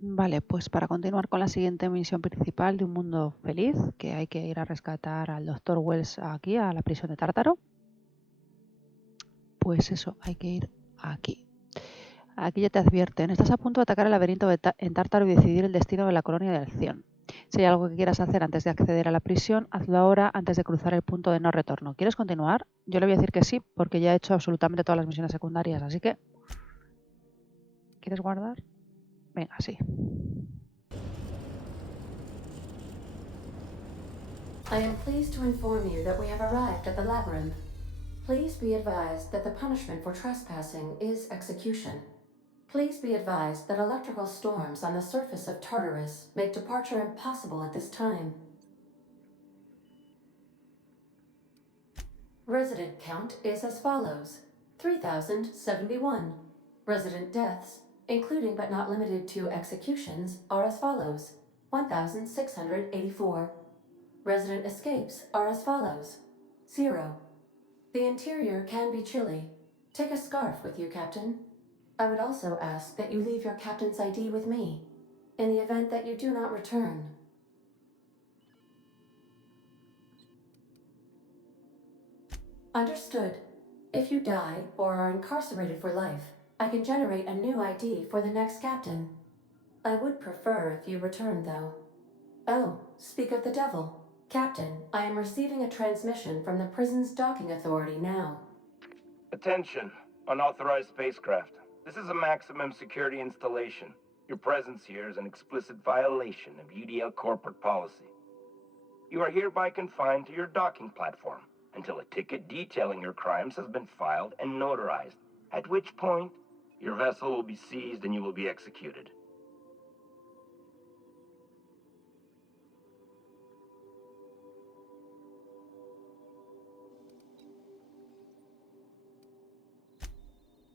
Vale, pues para continuar con la siguiente misión principal de Un Mundo Feliz, que hay que ir a rescatar al doctor Wells aquí, a la prisión de Tártaro, pues eso, hay que ir aquí. Aquí ya te advierten, estás a punto de atacar el laberinto en Tártaro y decidir el destino de la colonia de acción. Si hay algo que quieras hacer antes de acceder a la prisión, hazlo ahora antes de cruzar el punto de no retorno. ¿Quieres continuar? Yo le voy a decir que sí, porque ya he hecho absolutamente todas las misiones secundarias, así que... ¿Quieres guardar? Venga, sí. I am pleased to inform you that we have arrived at the labyrinth. Please be advised that the punishment for trespassing is execution. Please be advised that electrical storms on the surface of Tartarus make departure impossible at this time. Resident count is as follows: 3,071. Resident deaths, including but not limited to executions, are as follows: 1,684. Resident escapes are as follows: 0. The interior can be chilly. Take a scarf with you, Captain. I would also ask that you leave your captain's ID with me, in the event that you do not return. Understood. If you die or are incarcerated for life, I can generate a new ID for the next captain. I would prefer if you return, though. Oh, speak of the devil. Captain, I am receiving a transmission from the prison's docking authority now. Attention, unauthorized spacecraft. This is a maximum security installation. Your presence here is an explicit violation of UDL corporate policy. You are hereby confined to your docking platform until a ticket detailing your crimes has been filed and notarized, at which point your vessel will be seized and you will be executed.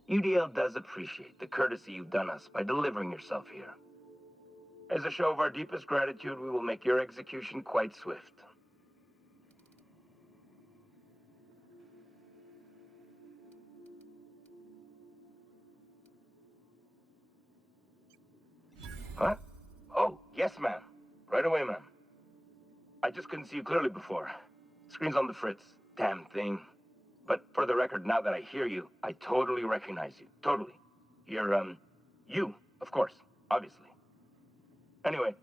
UDL does appreciate the courtesy you've done us by delivering yourself here. As a show of our deepest gratitude, we will make your execution quite swift. What? Oh, yes, ma'am. Right away, ma'am. I just couldn't see you clearly before. Screen's on the fritz. Damn thing. But for the record, now that I hear you, I totally recognize you. Totally. You're, you, of course. Obviously. Anyway,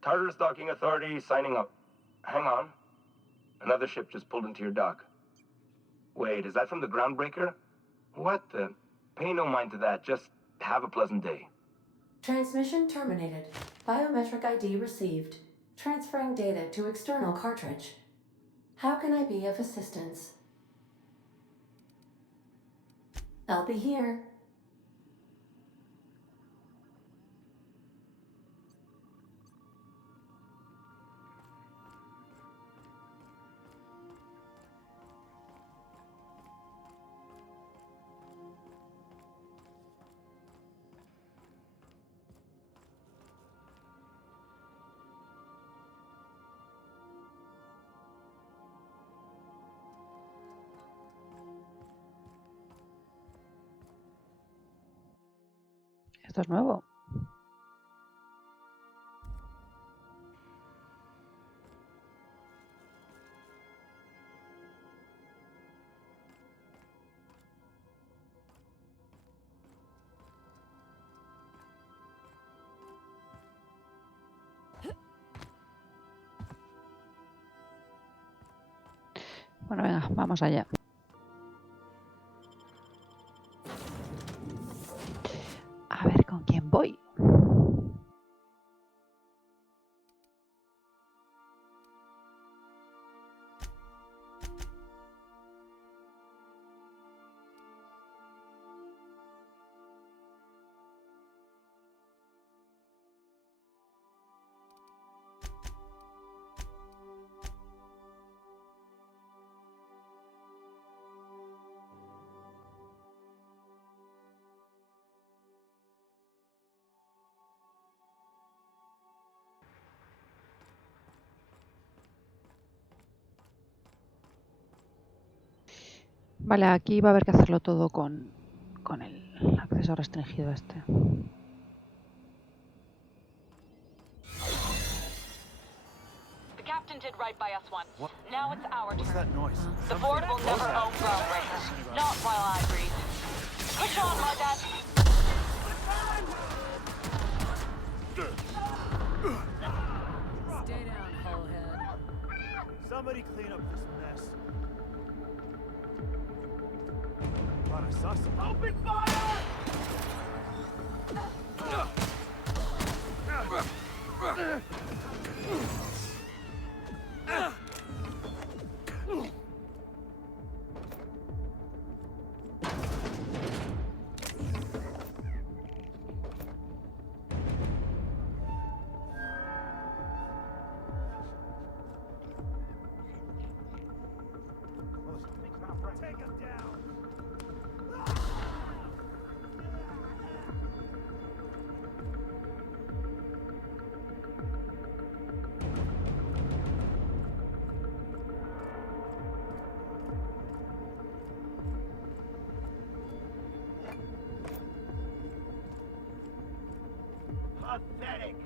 Tartarus Docking Authority signing up. Hang on. Another ship just pulled into your dock. Wait, is that from the Groundbreaker? What the? Pay no mind to that. Just have a pleasant day. Transmission terminated. Biometric ID received. Transferring data to external cartridge. How can I be of assistance? I'll be here. Esto es nuevo. Bueno, venga, vamos allá. A ver con quién voy. Vale, aquí va a haber que hacerlo todo con el acceso restringido este. Captain did right by us once. What? Now it's our What's turn. that noise? The board will never own groundbreakers. Not while I breathe. Push on, my dad. Stay down, hullhead. Somebody clean up this mess. Thought I saw some. Open fire! Take him down! Pathetic!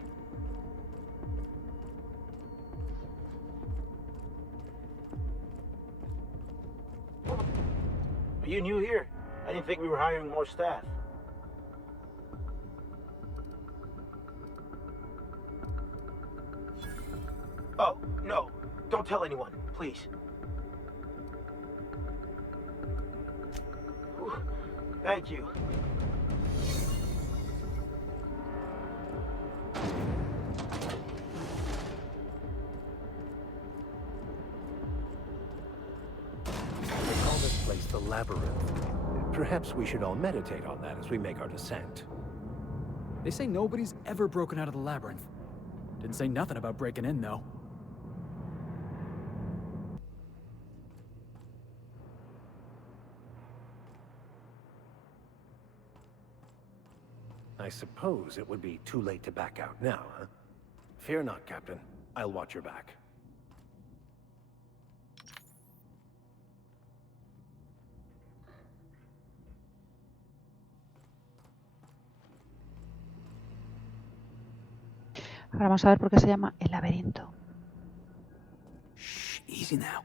Are you new here? I didn't think we were hiring more staff. Oh, no. Don't tell anyone, please. Whew. Thank you. They call this place the Labyrinth. Perhaps we should all meditate on that as we make our descent. They say nobody's ever broken out of the labyrinth. Didn't say nothing about breaking in, though. I suppose it would be too late to back out now, huh? Fear not, Captain. I'll watch your back. Ahora vamos a ver por qué se llama el laberinto. Shh, easy now.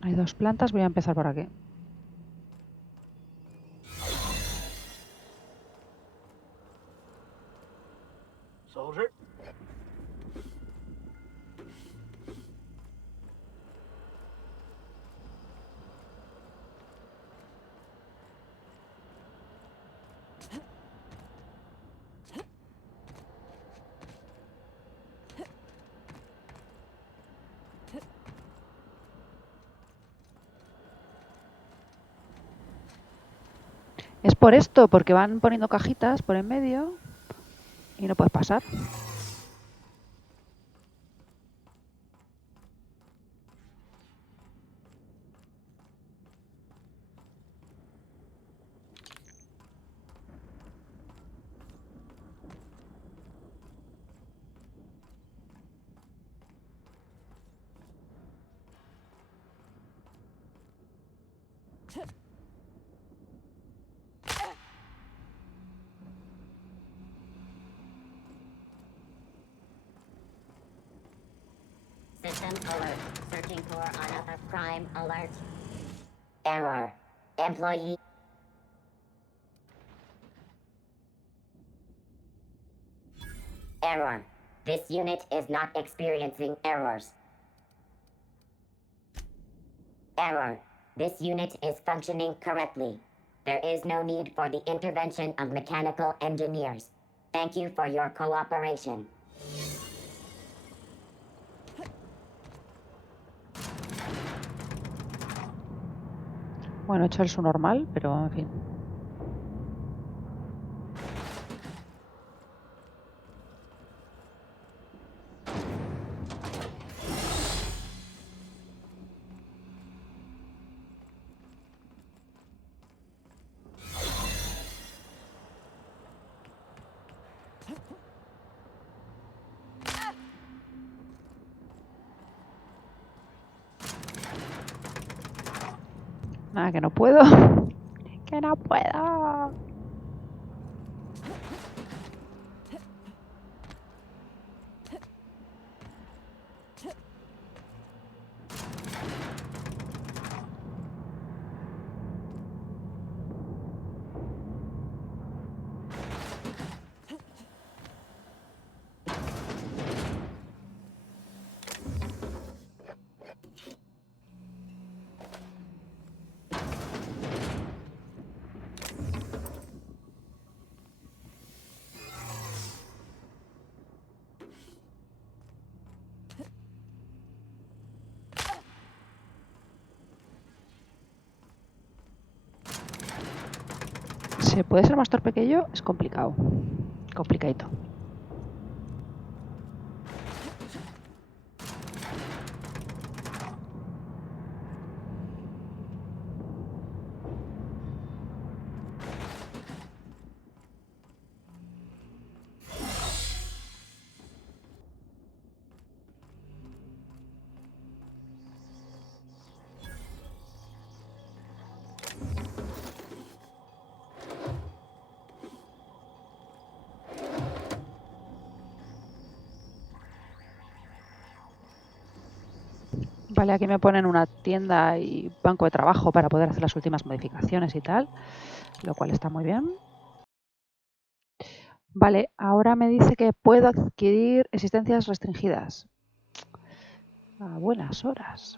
Hay 2 plantas, voy a empezar por aquí. Soldier? Es por esto, porque van poniendo cajitas por en medio y no puedes pasar. System alert. Searching for another crime alert. Error. Employee. Error. This unit is not experiencing errors. Error. This unit is functioning correctly. There is no need for the intervention of mechanical engineers. Thank you for your cooperation. Bueno, he hecho el su normal, pero en fin. Ah, que no puedo. Que no puedo. Si puede ser más torpe que yo, es complicado. Complicadito. Vale, aquí me ponen una tienda y banco de trabajo para poder hacer las últimas modificaciones y tal, lo cual está muy bien. Vale, ahora me dice que puedo adquirir existencias restringidas. A buenas horas.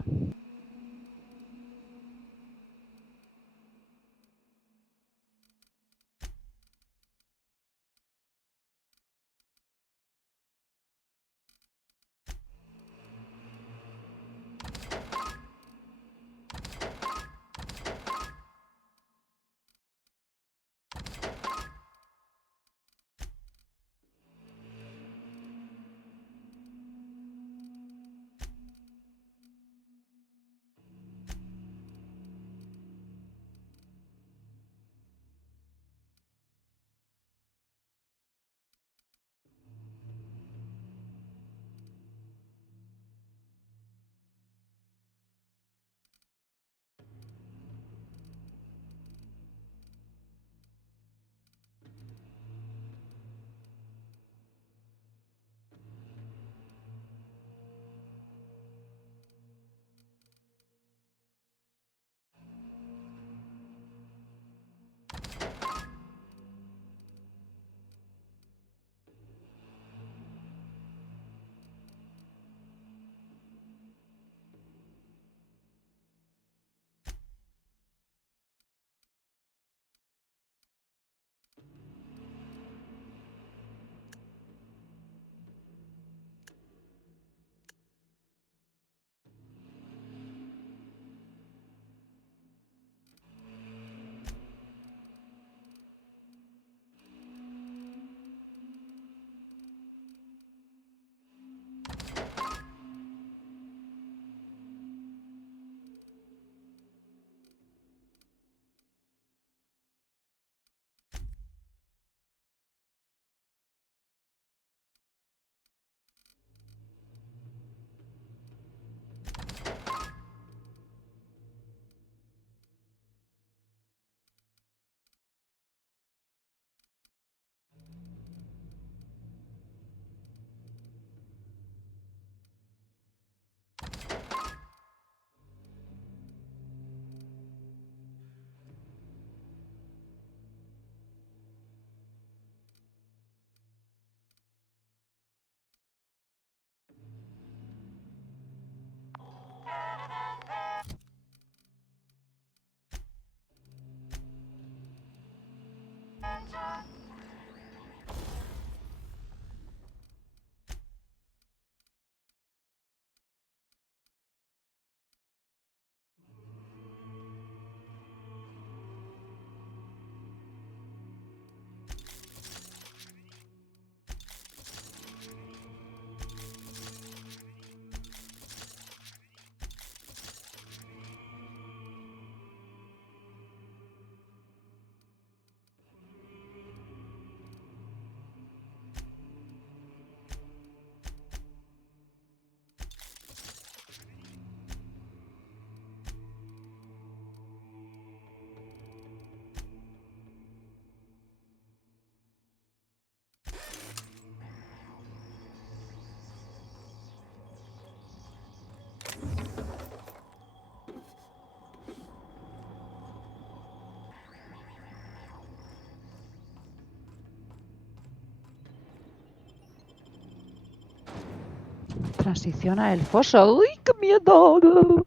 Transiciona el foso. ¡Uy, qué miedo!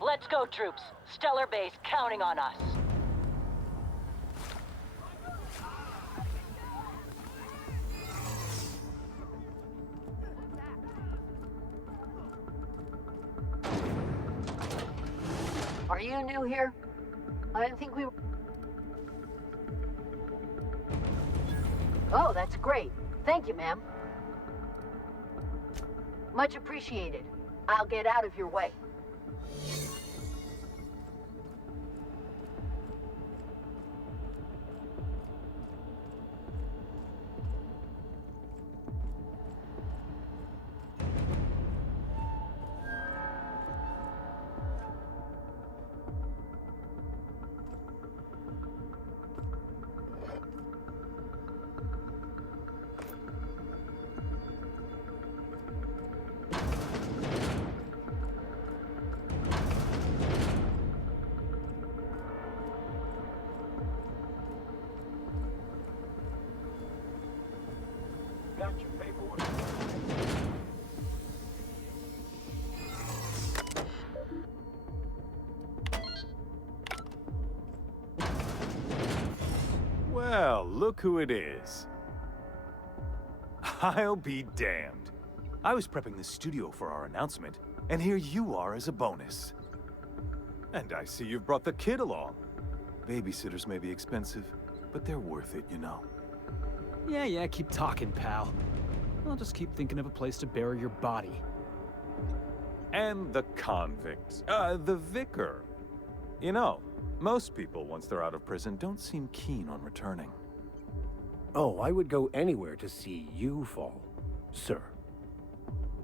Let's go, troops. Stellar Base counting on us. Are you new here? I didn't think we were... Oh, that's great. Thank you, ma'am. Much appreciated. I'll get out of your way. Got your paperwork. Well, look who it is. I'll be damned. I was prepping the studio for our announcement, and here you are as a bonus. And I see you've brought the kid along. Babysitters may be expensive, but they're worth it, you know. Yeah, keep talking, pal. I'll just keep thinking of a place to bury your body. And the convict, the vicar. You know, most people, once they're out of prison, don't seem keen on returning. Oh, I would go anywhere to see you fall, sir.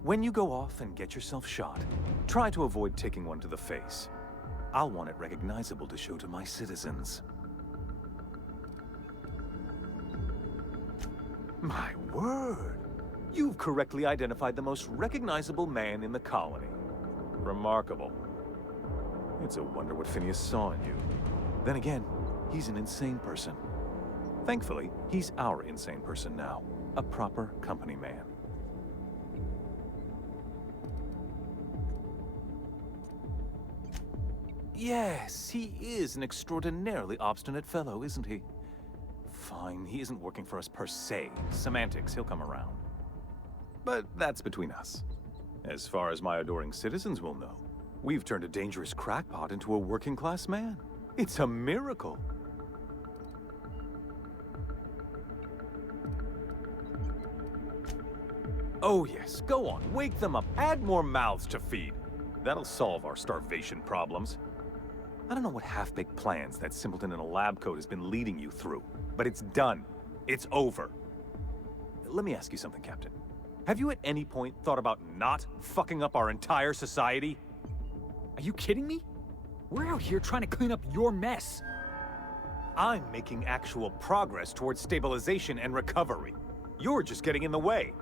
When you go off and get yourself shot, try to avoid taking one to the face. I'll want it recognizable to show to my citizens. My word! You've correctly identified the most recognizable man in the colony. Remarkable. It's a wonder what Phineas saw in you. Then again, he's an insane person. Thankfully, he's our insane person now. A proper company man. Yes, he is an extraordinarily obstinate fellow, isn't he? Fine, he isn't working for us per se. Semantics, he'll come around. But that's between us. As far as my adoring citizens will know, we've turned a dangerous crackpot into a working-class man. It's a miracle. Oh yes, go on, wake them up, add more mouths to feed. That'll solve our starvation problems. I don't know what half-baked plans that simpleton in a lab coat has been leading you through, but it's done. It's over. Let me ask you something, Captain. Have you at any point thought about not fucking up our entire society? Are you kidding me? We're out here trying to clean up your mess. I'm making actual progress towards stabilization and recovery. You're just getting in the way.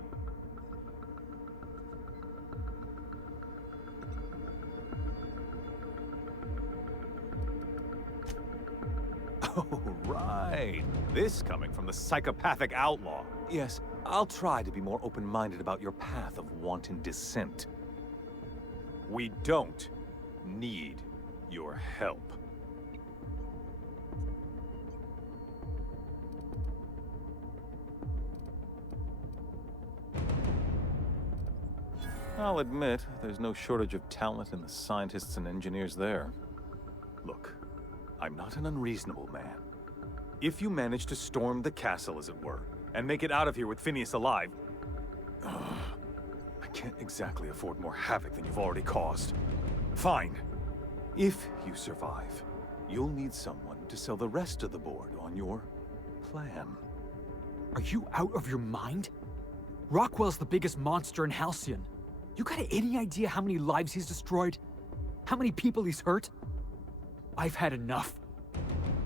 Oh, right. This coming from the psychopathic outlaw. Yes, I'll try to be more open-minded about your path of wanton dissent. We don't need your help. I'll admit, there's no shortage of talent in the scientists and engineers there. Look, I'm not an unreasonable man. If you manage to storm the castle, as it were, and make it out of here with Phineas alive, I can't exactly afford more havoc than you've already caused. Fine. If you survive, you'll need someone to sell the rest of the board on your plan. Are you out of your mind? Rockwell's the biggest monster in Halcyon. You got any idea how many lives he's destroyed? How many people he's hurt? I've had enough.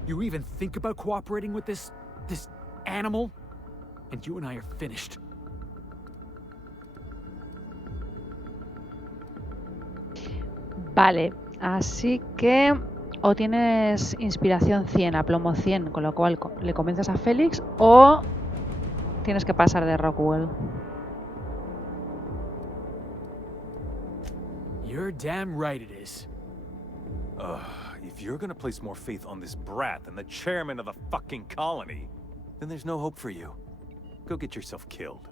You even think about cooperating with this animal? And you and I are finished. Vale, así que o tienes inspiración 100, aplomo 100, con lo cual le convences a Félix, o tienes que pasar de Rockwell. You're damn right it is. If you're gonna place more faith on this brat than the chairman of the fucking colony, then there's no hope for you. Go get yourself killed.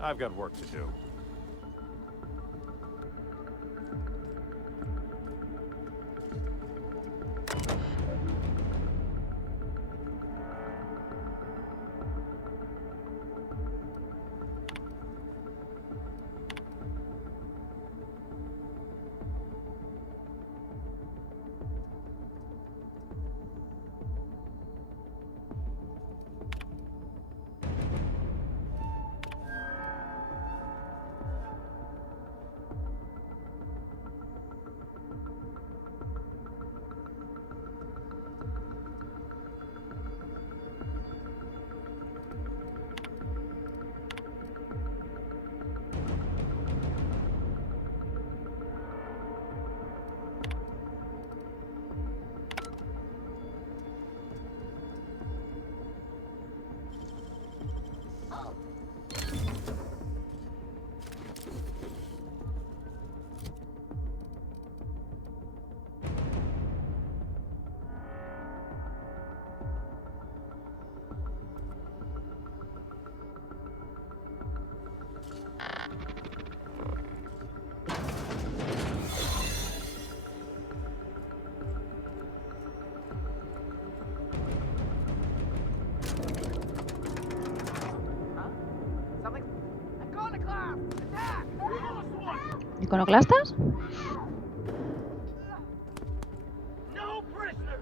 I've got work to do. ¿Iconoclastas? No prisoners!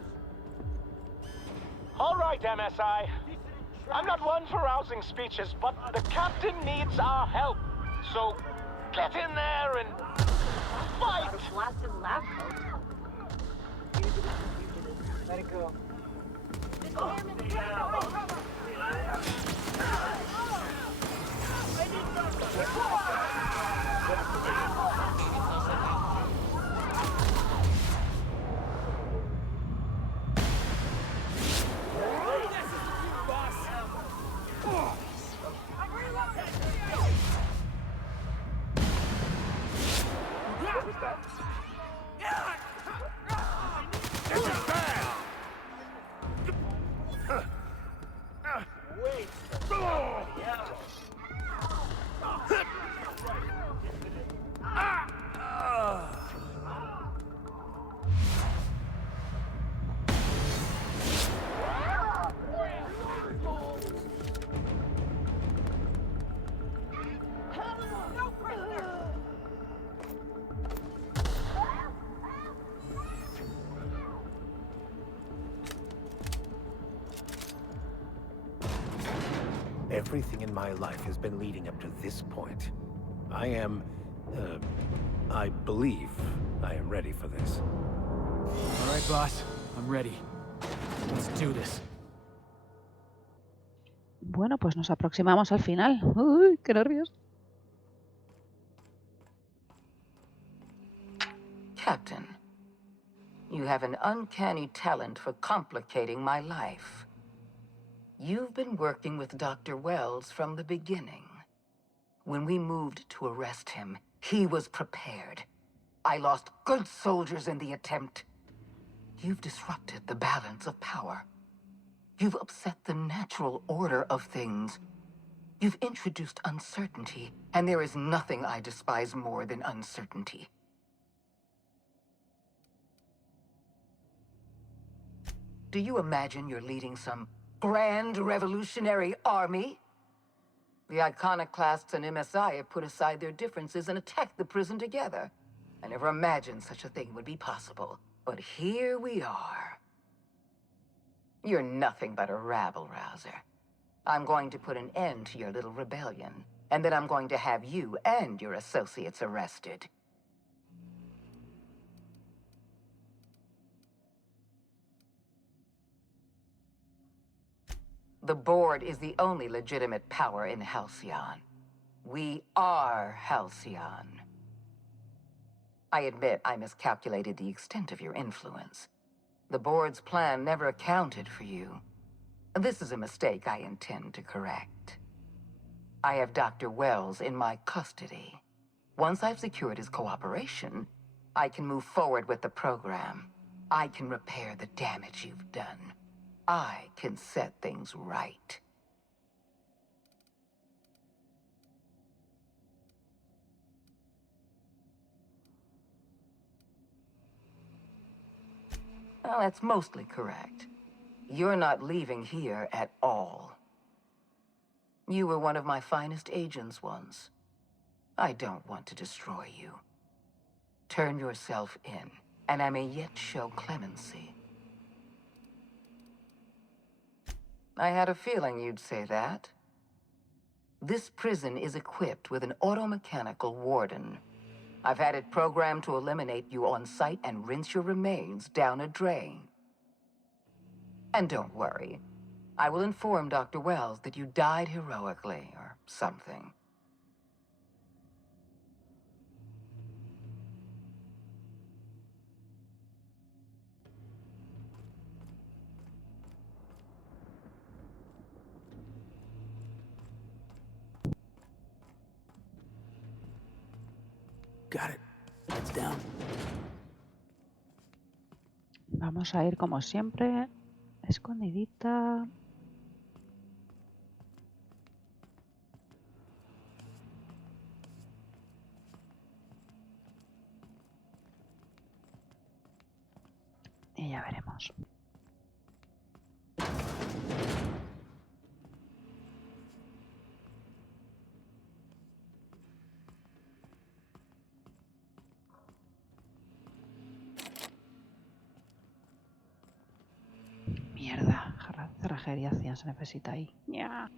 All right, MSI. I'm not one for rousing speeches, but the captain needs our help. So, get in there and fight! Let it go. everything in my life has been leading up to this point. I believe I am ready for this. All right, boss. I'm ready. Let's do this. Bueno, pues nos aproximamos al final. Uy, qué nervios. Captain, you have an uncanny talent for complicating my life. You've been working with Dr. Wells from the beginning. When we moved to arrest him, he was prepared. I lost good soldiers in the attempt. You've disrupted the balance of power. You've upset the natural order of things. You've introduced uncertainty, and there is nothing I despise more than uncertainty. Do you imagine you're leading some grand revolutionary army? The iconoclasts and MSI have put aside their differences and attacked the prison together. I never imagined such a thing would be possible. But here we are. You're nothing but a rabble-rouser. I'm going to put an end to your little rebellion, and then I'm going to have you and your associates arrested. The board is the only legitimate power in Halcyon. We are Halcyon. I admit I miscalculated the extent of your influence. The board's plan never accounted for you. This is a mistake I intend to correct. I have Dr. Wells in my custody. Once I've secured his cooperation, I can move forward with the program. I can repair the damage you've done. I can set things right. Well, that's mostly correct. You're not leaving here at all. You were one of my finest agents once. I don't want to destroy you. Turn yourself in, and I may yet show clemency. I had a feeling you'd say that. This prison is equipped with an automechanical warden. I've had it programmed to eliminate you on sight and rinse your remains down a drain. And don't worry, I will inform Dr. Wells that you died heroically, or something. Got it. Heads down. Vamos a ir como siempre, escondidita. Y ya veremos. Mierda, cerrajería se necesita ahí. Ya.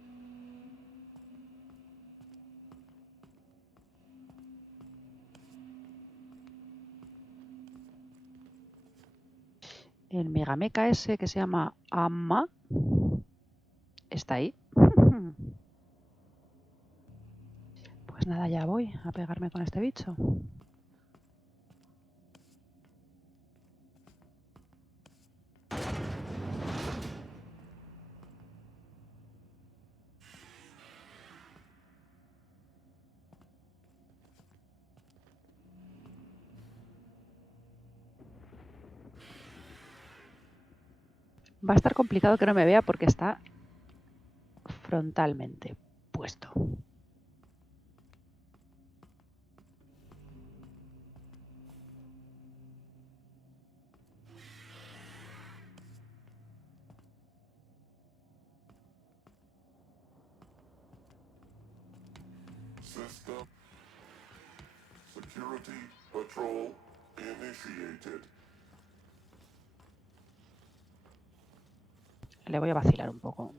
El megameca ese que se llama Amma está ahí. Pues nada, ya voy a pegarme con este bicho. Va a estar complicado que no me vea porque está frontalmente puesto. System security patrol initiated. Le voy a vacilar un poco.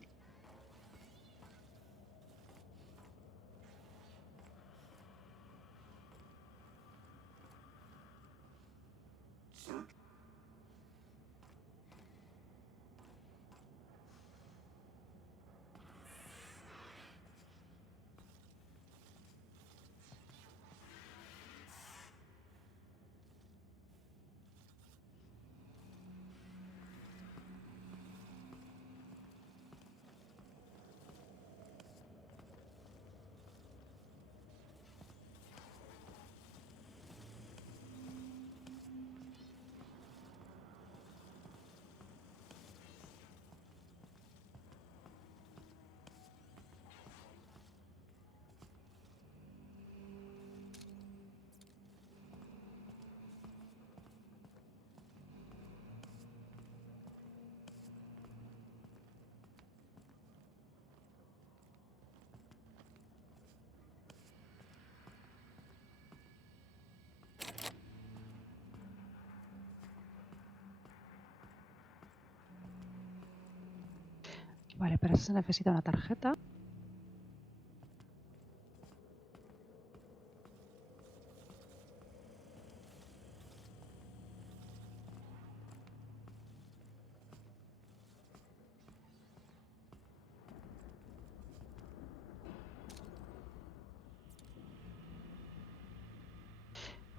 Vale, para eso se necesita una tarjeta.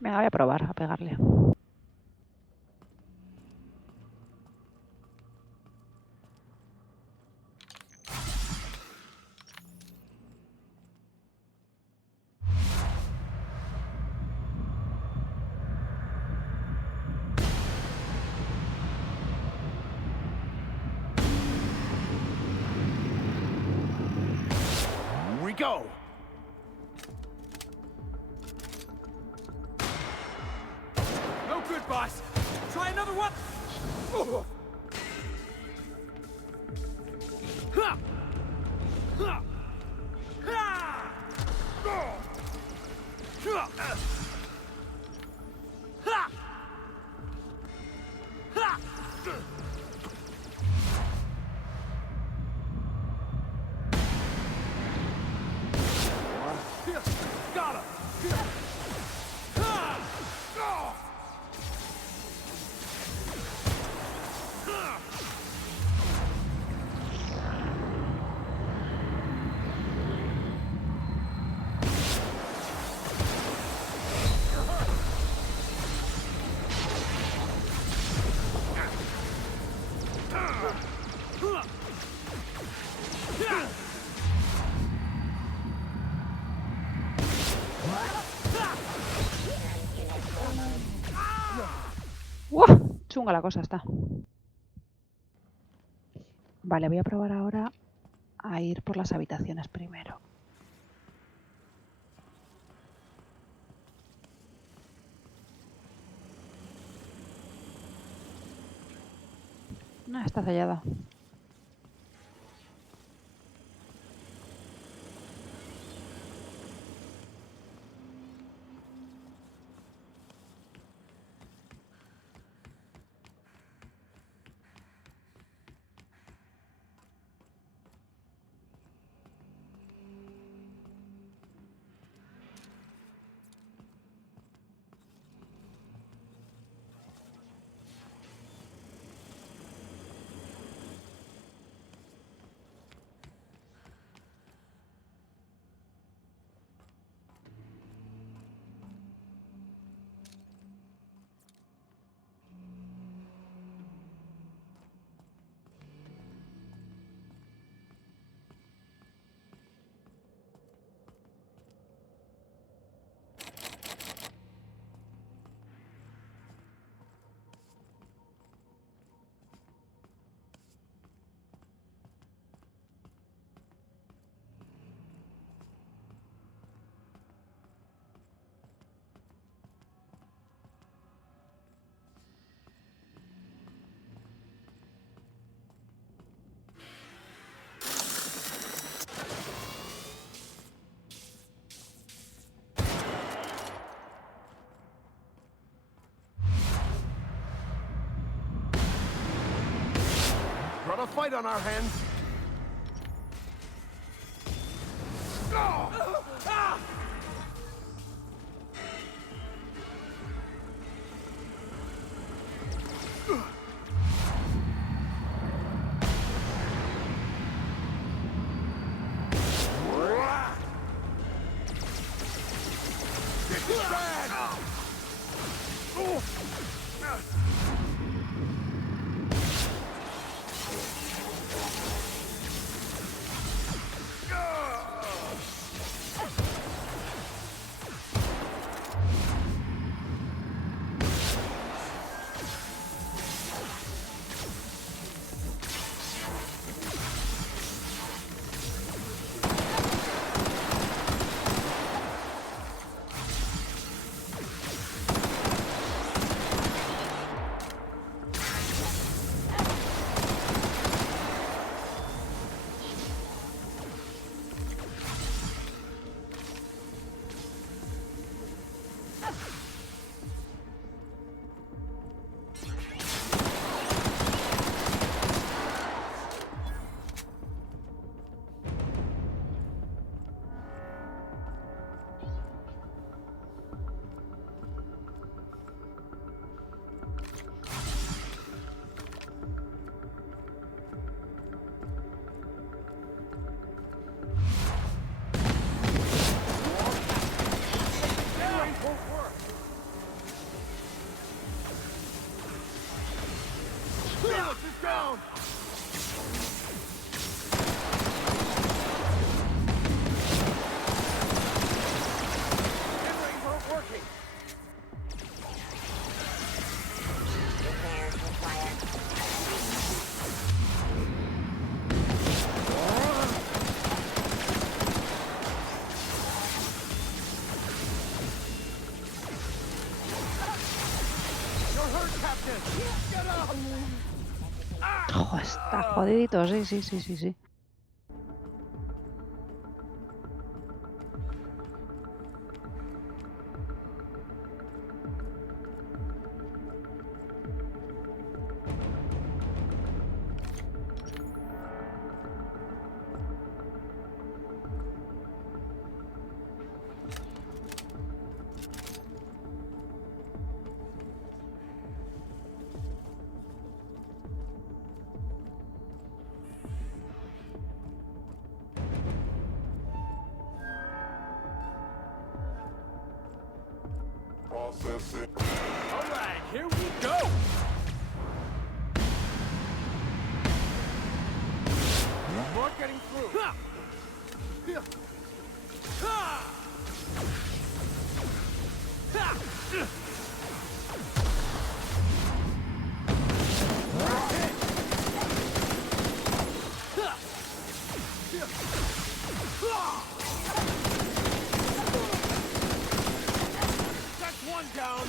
Venga, voy a probar a pegarle. Here we go. No good, boss. Try another one. Ha! Ha! Ha! Ha! Ha! Got him! ¡Wow! Chunga la cosa está. Vale, voy a probar ahora a ir por las habitaciones primero. No, está sellada. Got a fight on our hands. Jo, está jodidito, sí, sí, sí, sí, sí. Processing. All right, here we go. More getting through. Ha! Ha! Ha! That's one down.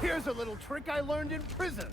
Here's a little trick I learned in prison.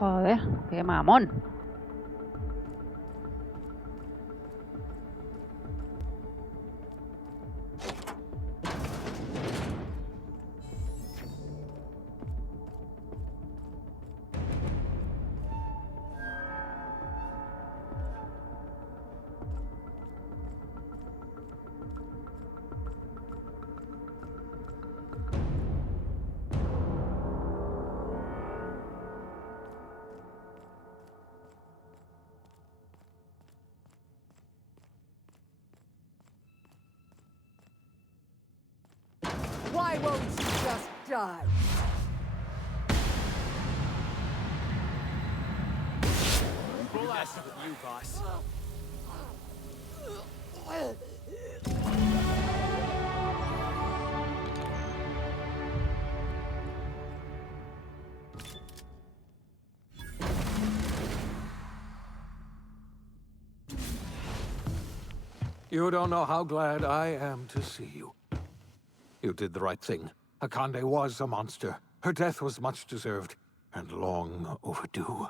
Joder, qué mamón. Why won't you just die? Blessed with you, boss. You don't know how glad I am to see you. You did the right thing. Akande was a monster. Her death was much deserved, and long overdue.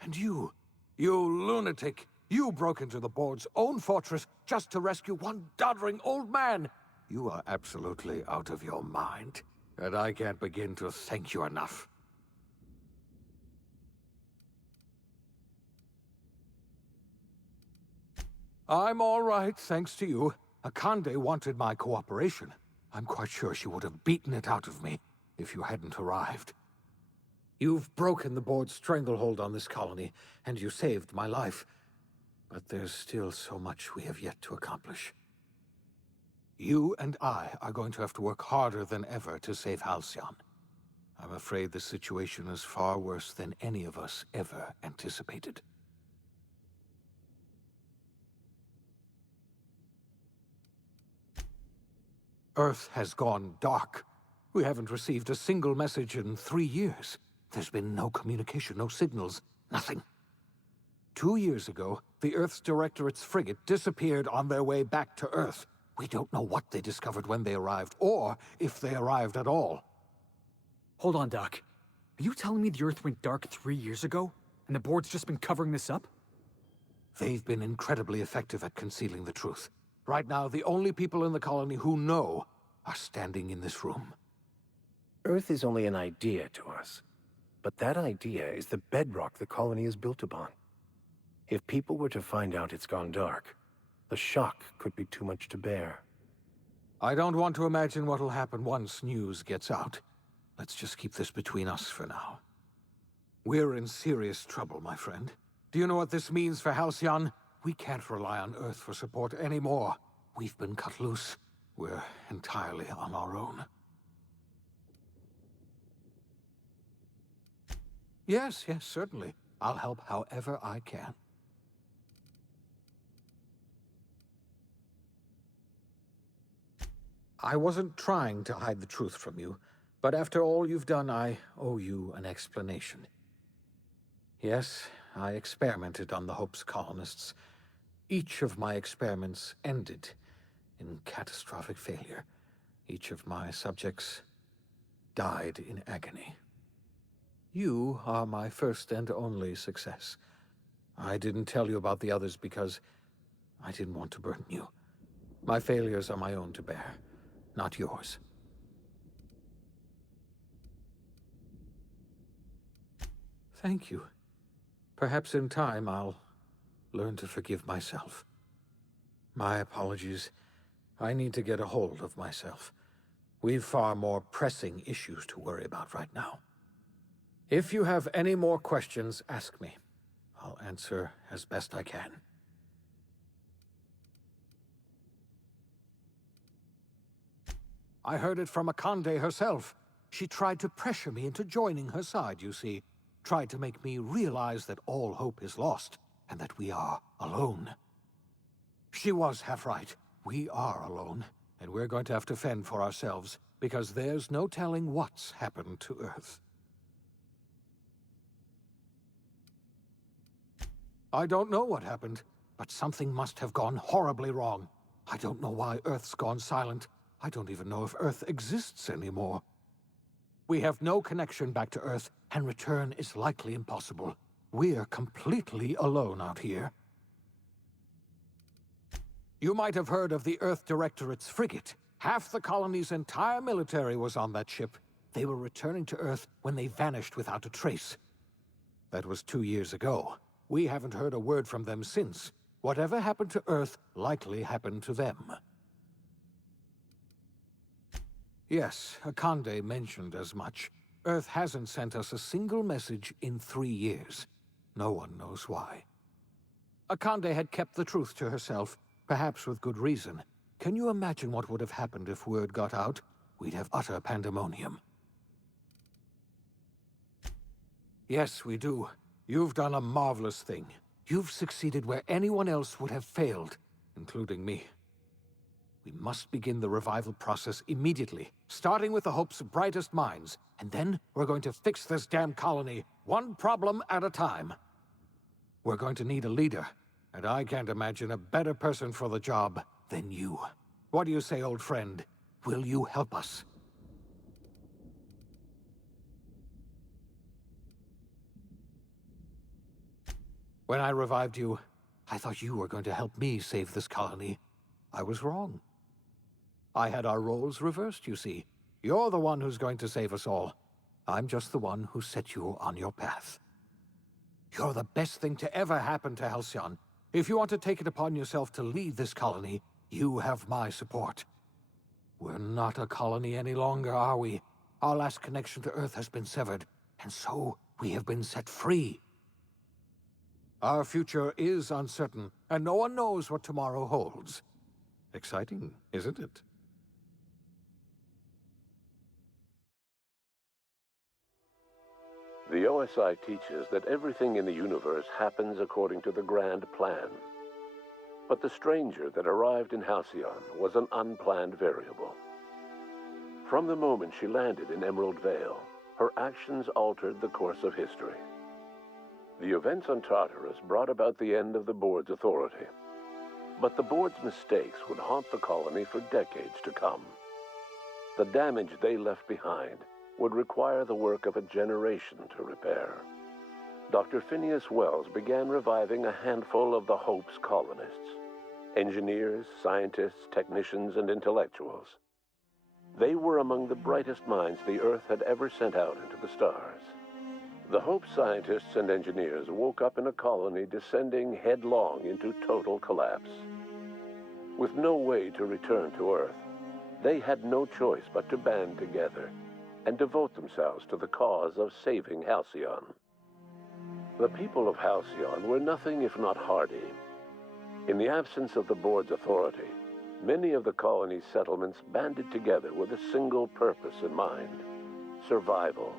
And you lunatic, you broke into the board's own fortress just to rescue one doddering old man. You are absolutely out of your mind, and I can't begin to thank you enough. I'm all right, thanks to you. Akande wanted my cooperation. I'm quite sure she would have beaten it out of me if you hadn't arrived. You've broken the board's stranglehold on this colony, and you saved my life. But there's still so much we have yet to accomplish. You and I are going to have to work harder than ever to save Halcyon. I'm afraid the situation is far worse than any of us ever anticipated. Earth has gone dark. We haven't received a single message in 3 years. There's been no communication, no signals, nothing. 2 years ago, the Earth's Directorate's frigate disappeared on their way back to Earth. We don't know what they discovered when they arrived, or if they arrived at all. Hold on, Doc. Are you telling me the Earth went dark 3 years ago, and the board's just been covering this up? They've been incredibly effective at concealing the truth. Right now, the only people in the colony who know are standing in this room. Earth is only an idea to us. But that idea is the bedrock the colony is built upon. If people were to find out it's gone dark, the shock could be too much to bear. I don't want to imagine what'll happen once news gets out. Let's just keep this between us for now. We're in serious trouble, my friend. Do you know what this means for Halcyon? We can't rely on Earth for support anymore. We've been cut loose. We're entirely on our own. Yes, certainly. I'll help however I can. I wasn't trying to hide the truth from you, but after all you've done, I owe you an explanation. Yes, I experimented on the Hope's colonists. Each of my experiments ended in catastrophic failure. Each of my subjects died in agony. You are my first and only success. I didn't tell you about the others because I didn't want to burden you. My failures are my own to bear, not yours. Thank you. Perhaps in time I'll learn to forgive myself. My apologies. I need to get a hold of myself. We've far more pressing issues to worry about right now. If you have any more questions, ask me. I'll answer as best I can. I heard it from Akande herself. She tried to pressure me into joining her side, you see. Tried to make me realize that all hope is lost, and that we are alone. She was half right. We are alone, and we're going to have to fend for ourselves, because there's no telling what's happened to Earth. I don't know what happened, but something must have gone horribly wrong. I don't know why Earth's gone silent. I don't even know if Earth exists anymore. We have no connection back to Earth, and return is likely impossible. We're completely alone out here. You might have heard of the Earth Directorate's frigate. Half the colony's entire military was on that ship. They were returning to Earth when they vanished without a trace. That was 2 years ago. We haven't heard a word from them since. Whatever happened to Earth likely happened to them. Yes, Akande mentioned as much. Earth hasn't sent us a single message in 3 years. No one knows why. Akande had kept the truth to herself, perhaps with good reason. Can you imagine what would have happened if word got out? We'd have utter pandemonium. Yes, we do. You've done a marvelous thing. You've succeeded where anyone else would have failed, including me. We must begin the revival process immediately, starting with the Hope's brightest minds, and then we're going to fix this damn colony, one problem at a time. We're going to need a leader, and I can't imagine a better person for the job than you. What do you say, old friend? Will you help us? When I revived you, I thought you were going to help me save this colony. I was wrong. I had our roles reversed, you see. You're the one who's going to save us all. I'm just the one who set you on your path. You're the best thing to ever happen to Halcyon. If you want to take it upon yourself to lead this colony, you have my support. We're not a colony any longer, are we? Our last connection to Earth has been severed, and so we have been set free. Our future is uncertain, and no one knows what tomorrow holds. Exciting, isn't it? The OSI teaches that everything in the universe happens according to the grand plan. But the stranger that arrived in Halcyon was an unplanned variable. From the moment she landed in Emerald Vale, her actions altered the course of history. The events on Tartarus brought about the end of the board's authority. But the board's mistakes would haunt the colony for decades to come. The damage they left behind would require the work of a generation to repair. Dr. Phineas Wells began reviving a handful of the Hope's colonists. Engineers, scientists, technicians, and intellectuals. They were among the brightest minds the Earth had ever sent out into the stars. The Hope scientists and engineers woke up in a colony descending headlong into total collapse. With no way to return to Earth, they had no choice but to band together and devote themselves to the cause of saving Halcyon. The people of Halcyon were nothing if not hardy. In the absence of the board's authority, many of the colony's settlements banded together with a single purpose in mind: survival.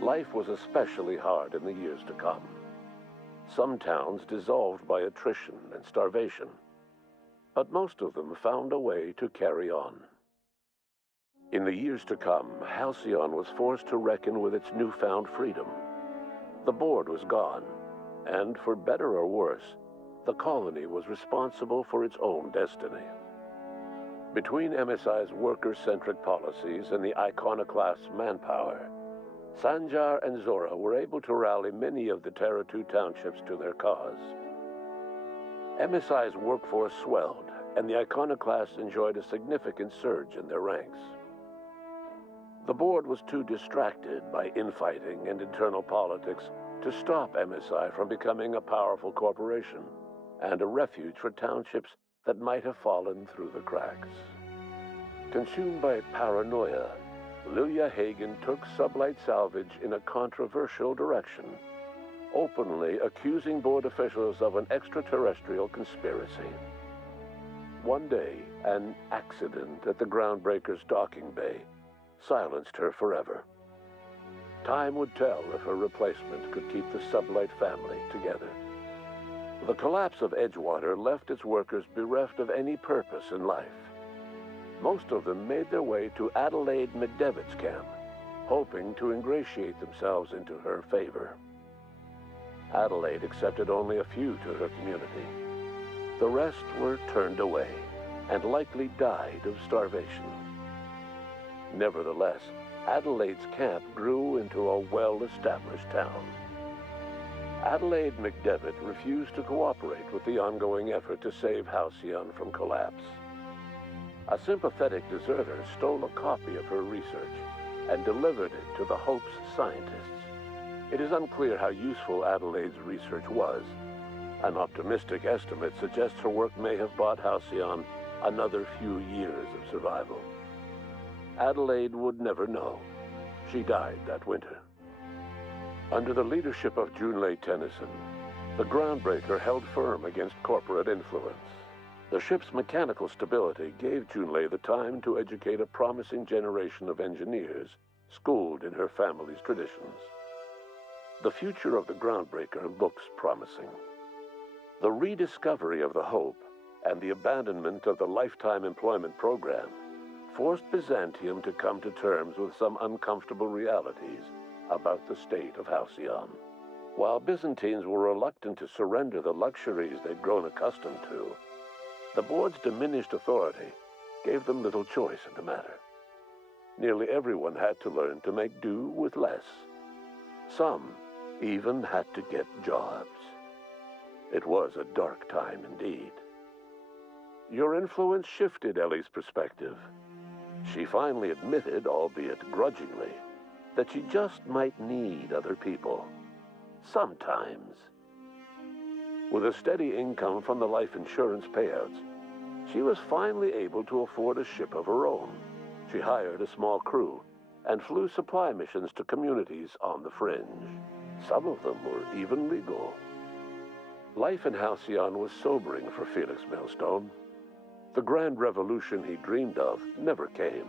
Life was especially hard in the years to come. Some towns dissolved by attrition and starvation, but most of them found a way to carry on. In the years to come, Halcyon was forced to reckon with its newfound freedom. The board was gone, and for better or worse, the colony was responsible for its own destiny. Between MSI's worker-centric policies and the iconoclast's manpower, Sanjar and Zora were able to rally many of the Terra 2 townships to their cause. MSI's workforce swelled, and the iconoclasts enjoyed a significant surge in their ranks. The board was too distracted by infighting and internal politics to stop MSI from becoming a powerful corporation and a refuge for townships that might have fallen through the cracks. Consumed by paranoia, Lilia Hagen took Sublight Salvage in a controversial direction, openly accusing board officials of an extraterrestrial conspiracy. One day, an accident at the Groundbreaker's docking bay silenced her forever. Time would tell if her replacement could keep the Sublight family together. The collapse of Edgewater left its workers bereft of any purpose in life. Most of them made their way to Adelaide Medevitt's camp, hoping to ingratiate themselves into her favor. Adelaide accepted only a few to her community. The rest were turned away and likely died of starvation. Nevertheless, Adelaide's camp grew into a well-established town. Adelaide McDevitt refused to cooperate with the ongoing effort to save Halcyon from collapse. A sympathetic deserter stole a copy of her research and delivered it to the Hope's scientists. It is unclear how useful Adelaide's research was. An optimistic estimate suggests her work may have bought Halcyon another few years of survival. Adelaide would never know. She died that winter. Under the leadership of Junlei Tennyson, the Groundbreaker held firm against corporate influence. The ship's mechanical stability gave Junlei the time to educate a promising generation of engineers schooled in her family's traditions. The future of the Groundbreaker looks promising. The rediscovery of the Hope and the abandonment of the lifetime employment program forced Byzantium to come to terms with some uncomfortable realities about the state of Halcyon. While Byzantines were reluctant to surrender the luxuries they'd grown accustomed to, the board's diminished authority gave them little choice in the matter. Nearly everyone had to learn to make do with less. Some even had to get jobs. It was a dark time indeed. Your influence shifted Ellie's perspective. She finally admitted, albeit grudgingly, that she just might need other people. Sometimes. With a steady income from the life insurance payouts, she was finally able to afford a ship of her own. She hired a small crew and flew supply missions to communities on the fringe. Some of them were even legal. Life in Halcyon was sobering for Felix Millstone. The grand revolution he dreamed of never came.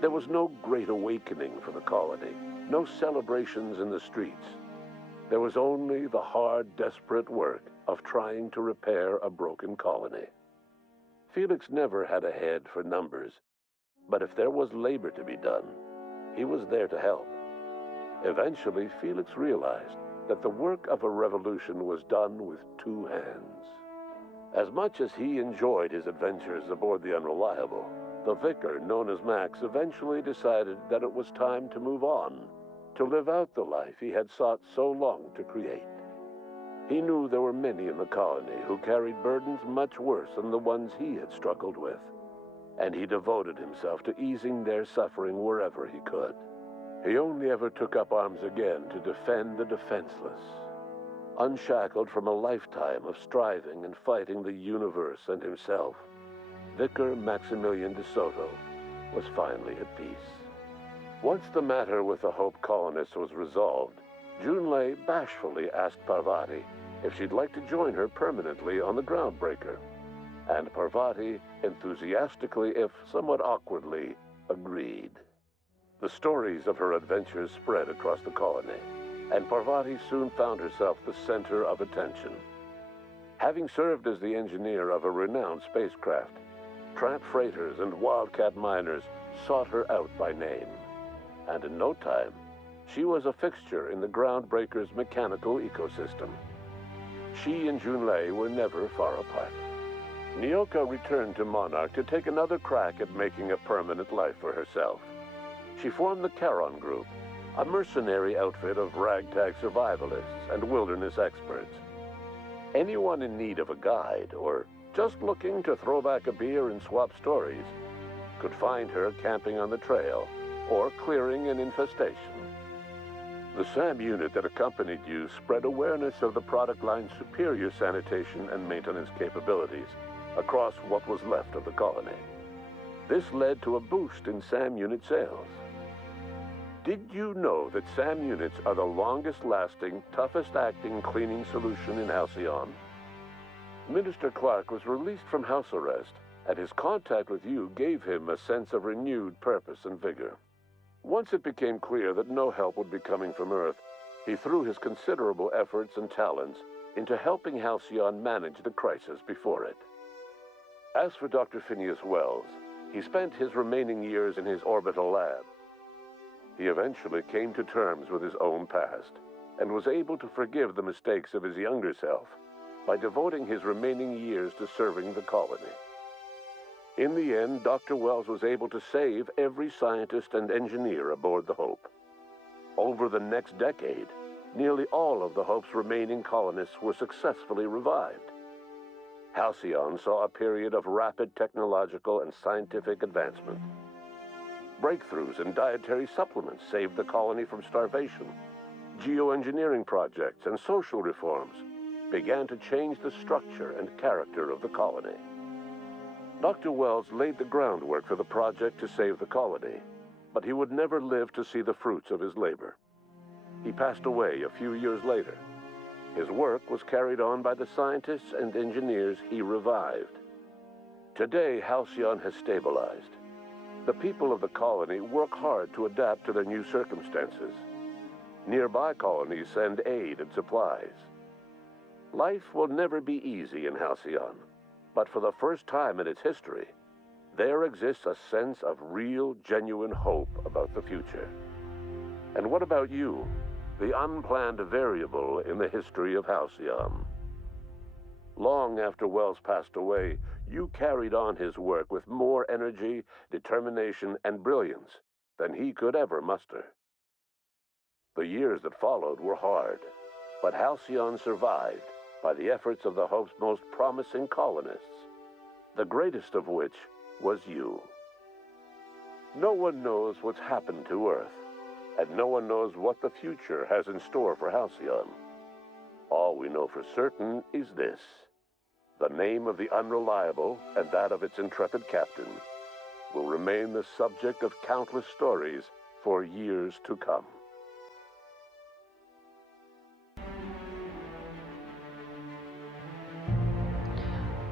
There was no great awakening for the colony, no celebrations in the streets. There was only the hard, desperate work of trying to repair a broken colony. Felix never had a head for numbers, but if there was labor to be done, he was there to help. Eventually, Felix realized that the work of a revolution was done with two hands. As much as he enjoyed his adventures aboard the Unreliable, the vicar, known as Max, eventually decided that it was time to move on, to live out the life he had sought so long to create. He knew there were many in the colony who carried burdens much worse than the ones he had struggled with, and he devoted himself to easing their suffering wherever he could. He only ever took up arms again to defend the defenseless. Unshackled from a lifetime of striving and fighting the universe and himself, Vicar Maximilian de Soto was finally at peace. Once the matter with the Hope colonists was resolved, Junlei bashfully asked Parvati if she'd like to join her permanently on the Groundbreaker, and Parvati enthusiastically, if somewhat awkwardly, agreed. The stories of her adventures spread across the colony, and Parvati soon found herself the center of attention. Having served as the engineer of a renowned spacecraft, tramp freighters and wildcat miners sought her out by name, and in no time, she was a fixture in the Groundbreaker's mechanical ecosystem. She and Junlei were never far apart. Nyoka returned to Monarch to take another crack at making a permanent life for herself. She formed the Charon Group, a mercenary outfit of ragtag survivalists and wilderness experts. Anyone in need of a guide, or just looking to throw back a beer and swap stories, could find her camping on the trail or clearing an infestation. The SAM unit that accompanied you spread awareness of the product line's superior sanitation and maintenance capabilities across what was left of the colony. This led to a boost in SAM unit sales. Did you know that SAM units are the longest-lasting, toughest-acting cleaning solution in Halcyon? Minister Clark was released from house arrest, and his contact with you gave him a sense of renewed purpose and vigor. Once it became clear that no help would be coming from Earth, he threw his considerable efforts and talents into helping Halcyon manage the crisis before it. As for Dr. Phineas Wells, he spent his remaining years in his orbital lab. He eventually came to terms with his own past and was able to forgive the mistakes of his younger self by devoting his remaining years to serving the colony. In the end, Dr. Wells was able to save every scientist and engineer aboard the Hope. Over the next decade, nearly all of the Hope's remaining colonists were successfully revived. Halcyon saw a period of rapid technological and scientific advancement. Breakthroughs in dietary supplements saved the colony from starvation. Geoengineering projects and social reforms began to change the structure and character of the colony. Dr. Wells laid the groundwork for the project to save the colony, but he would never live to see the fruits of his labor. He passed away a few years later. His work was carried on by the scientists and engineers he revived. Today, Halcyon has stabilized. The people of the colony work hard to adapt to their new circumstances. Nearby colonies send aid and supplies. Life will never be easy in Halcyon, but for the first time in its history, there exists a sense of real, genuine hope about the future. And what about you, the unplanned variable in the history of Halcyon? Long after Wells passed away, you carried on his work with more energy, determination, and brilliance than he could ever muster. The years that followed were hard, but Halcyon survived by the efforts of the Hope's most promising colonists, the greatest of which was you. No one knows what's happened to Earth, and no one knows what the future has in store for Halcyon. All we know for certain is this: the name of the Unreliable and that of its intrepid captain will remain the subject of countless stories for years to come.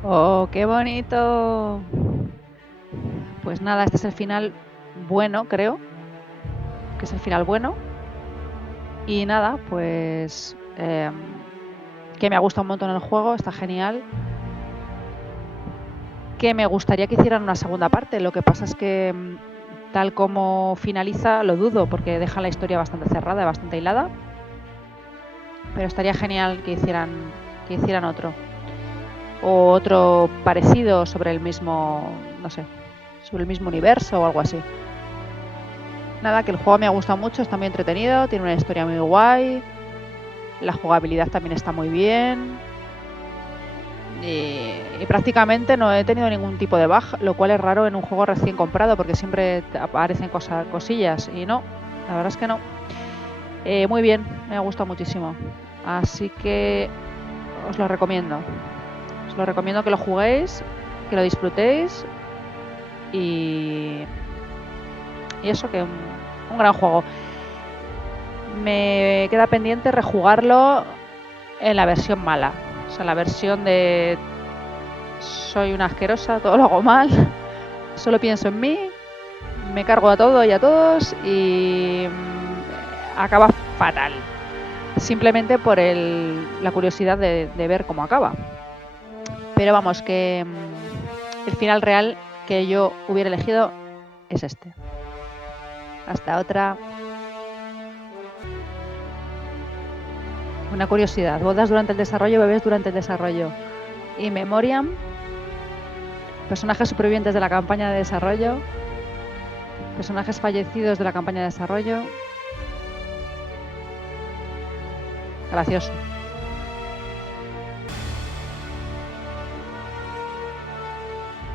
¡Oh, qué bonito! Pues nada, este es el final bueno, creo. Que es el final bueno. Y nada, pues... que me ha gustado un montón el juego, está genial. Que me gustaría que hicieran una segunda parte. Lo que pasa es que tal como finaliza, lo dudo, porque deja la historia bastante cerrada, bastante hilada. Pero estaría genial que hicieran otro. O otro parecido sobre el mismo, no sé, sobre el mismo universo o algo así. Nada, que el juego me ha gustado mucho, está muy entretenido, tiene una historia muy guay, la jugabilidad también está muy bien y prácticamente no he tenido ningún tipo de bug, lo cual es raro en un juego recién comprado porque siempre aparecen cosillas y no, la verdad es que no. Muy bien, me ha gustado muchísimo, así que os lo recomiendo. Os lo recomiendo que lo juguéis, que lo disfrutéis y eso, que un gran juego. Me queda pendiente rejugarlo en la versión mala, o sea, la versión de soy una asquerosa, todo lo hago mal, solo pienso en mí, me cargo a todo y a todos y acaba fatal, simplemente por la curiosidad de ver cómo acaba. Pero vamos, que el final real que yo hubiera elegido es este. Hasta otra. Una curiosidad: bodas durante el desarrollo, bebés durante el desarrollo. In Memoriam, personajes supervivientes de la campaña de desarrollo, personajes fallecidos de la campaña de desarrollo. Gracioso.